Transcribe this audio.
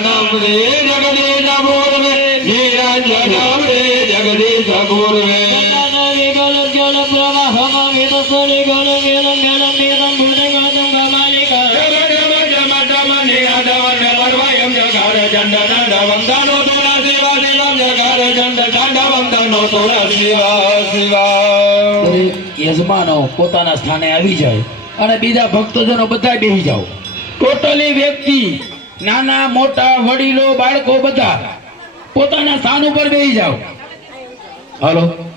નિરંજનમ રે જગદીશ પૂર્વે નિરંજનમ રે જગદીશ પૂર્વે યજમાનો પોતાના સ્થાને આવી જાય અને બીજા ભક્તજનો બધા બેસી જાઓ. ટોટલી વ્યક્તિ નાના મોટા વડીલો બાળકો બધા પોતાના સ્થાન ઉપર બેસી જાઓ. હાલો.